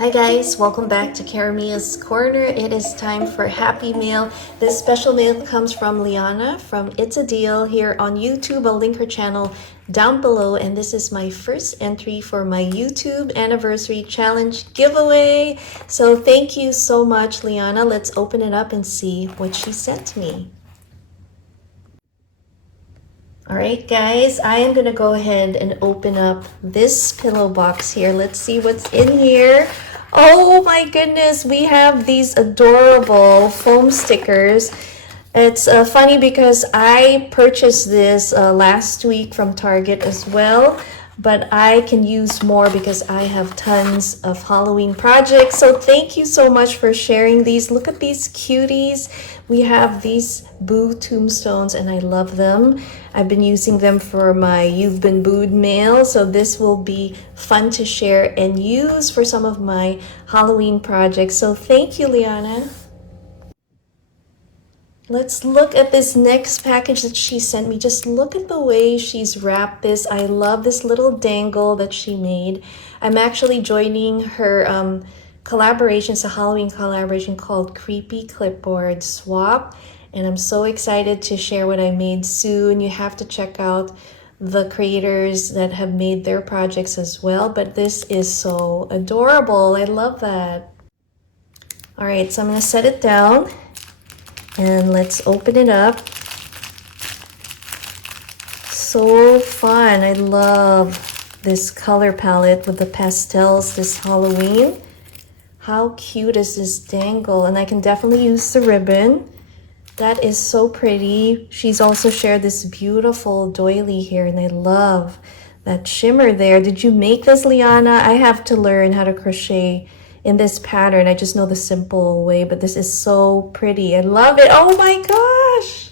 Hi guys, welcome back to Karamia's Corner. It is time for Happy Mail. This special mail comes from Liana from It's a Deal here on YouTube. I'll link her channel down below, and this is my first entry for my YouTube anniversary challenge giveaway. So thank you so much, Liana. Let's open it up and see what she sent me. All right, guys, I am gonna go ahead and open up this pillow box here. Let's see what's in here. Oh my goodness, we have these adorable foam stickers. It's funny because I purchased this last week from Target as well, but I can use more because I have tons of Halloween projects. So thank you so much for sharing these. Look at these cuties. We have these Boo tombstones and I love them. I've been using them for my You've Been Booed mail, so this will be fun to share and use for some of my Halloween projects. So thank you, Liana. Let's look at this next package that she sent me. Just look at the way she's wrapped this. I love this little dangle that she made. I'm actually joining her collaboration. It's a Halloween collaboration called Creepy Clipboard Swap. And I'm so excited to share what I made soon. You have to check out the creators that have made their projects as well. But this is so adorable. I love that. All right, so I'm gonna set it down. And let's open it up. So fun. I love this color palette with the pastels this Halloween. How cute is this dangle? And I can definitely use the ribbon. That is so pretty. She's also shared this beautiful doily here, and I love that shimmer there. Did you make this, Liana? I have to learn how to crochet in this pattern. I just know the simple way, but this is so pretty. I love it. Oh my gosh.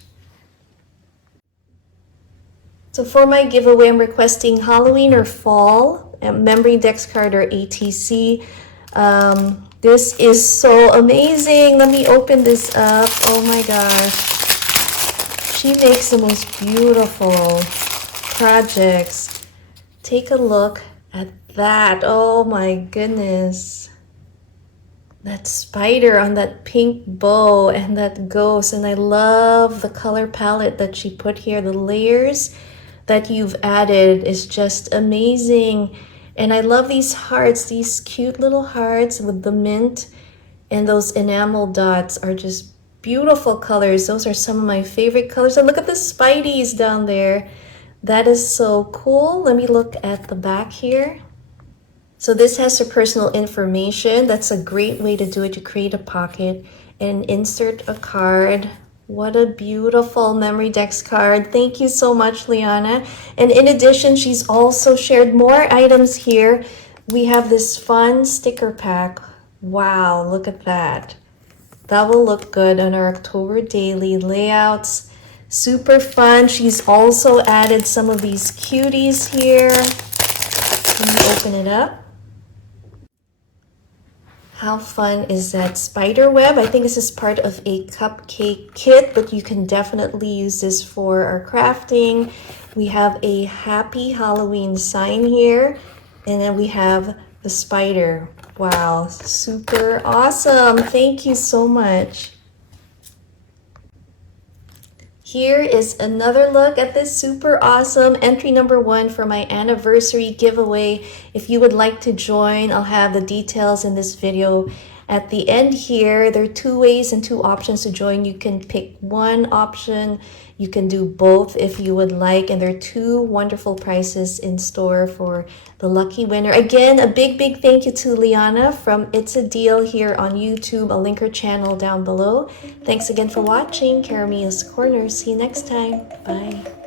So for my giveaway, I'm requesting Halloween or fall, memory dex card or ATC. This is so amazing. Let me open this up. Oh my gosh. She makes the most beautiful projects. Take a look at that. Oh my goodness. That spider on that pink bow and that ghost. And I love the color palette that she put here. The layers that you've added is just amazing. And I love these hearts, these cute little hearts with the mint, and those enamel dots are just beautiful colors. Those are some of my favorite colors. And look at the Spideys down there. That is so cool. Let me look at the back here. So this has her personal information. That's a great way to do it. You create a pocket and insert a card. What a beautiful memory dex card. Thank you so much, Liana. And in addition, she's also shared more items here. We have this fun sticker pack. Wow, look at that. That will look good on our October daily layouts. Super fun. She's also added some of these cuties here. Let me open it up. How fun is that spider web? I think this is part of a cupcake kit, but you can definitely use this for our crafting. We have a happy Halloween sign here, and then we have the spider. Wow, super awesome. Thank you so much. Here is another look at this super awesome entry number 1 for my anniversary giveaway. If you would like to join, I'll have the details in this video at the end here. There are 2 ways and 2 options to join. You can pick one option. You can do both if you would like. And there are 2 wonderful prizes in store for the lucky winner. Again, a big thank you to Liana from It's a Deal here on YouTube. I'll link her channel down below. Thanks again for watching Karamia's Corner. See you next time. Bye.